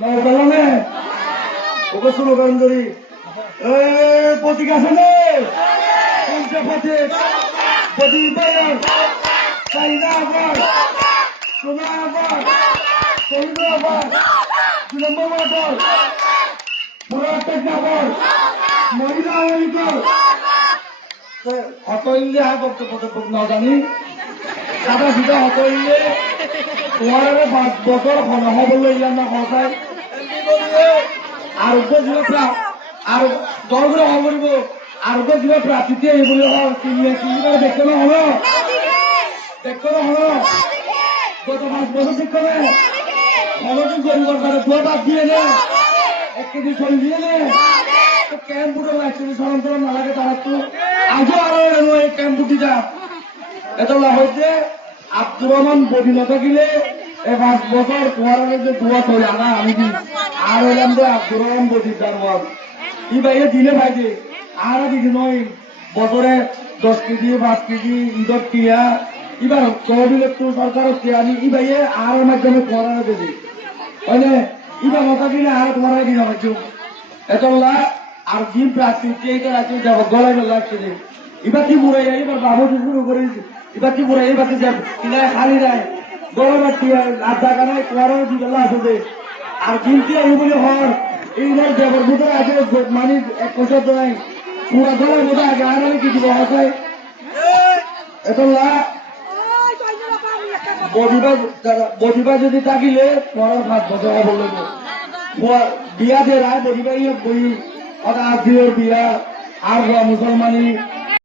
নৌকালামে ওকে slogan ধরি? প্রতীক আছে না? প্রতীক। প্রতীক বাজার চাইনা আবার, সোনা আবার সৈন্য আবার নম্বর আবার পুরাটেক আবার হ্যাঁ না জানি। সাদা সিধা তোমার পাঁচ বছর ঘন হবলৈ ইয়ার না সঁচাই জীৱ প্ৰাপ আৰু দৰগুৰা হ'ব আৰোগ্য জীৱ প্ৰাপ তেতিয়া এইবুলি হয় তিনি তিনি দেখে নহ'ব দেখে নহ'ব গত পাঁচ বছর দেখে নে খরচ দ্বারা দুয়া বাদ দিয়ে নে এক কেজি চল দিয়ে নে ক্যাম্প উঠে একচুয়ালি সরম সরম নালাগে তারা তো। আজও আরও এই যা এটা হয়েছে। আব্দুর রহমান বডি না থাকিলে পাঁচ বছর তোমার যে দুয়া আনা আমি কি আর হইলাম যে আব্দুর রহমান ই বাইরে দিলে ভাইছে আর কিছু নয় বছরে দশ কেজি, পাঁচ কেজি ঈদত টিয়া, এবার তহবিল একটু সরকারের টিয়া নি ই বাইরে আর মাধ্যমে করানো দেবে হয়নে ইবা মতা কিনে আর তোমার দিন আমার এতলা আর জিম প্রার্থী এইটা আছে যাব গলায় লাগছে যে। এবার কি মুড়ে যায়? এবার বাবু শুরু করে এবার কি মুড়ে এবার কি যাব খালি যায় আর জায়গা নাই কোয়ারও দি গেলা আর জিমটি এই বলে হর এইবার দেবর ভিতরে আছে মানে এক কোষের নাই পুরা গলার মধ্যে আগে আর আমি কি দিব হসাই এতলা বডিবা বডিবা যদি থাকিলে পরের ভাত বছর হব বিয়া যে রায় ইয়ে বই অদা আজির বিয়া। আর মুসলমানি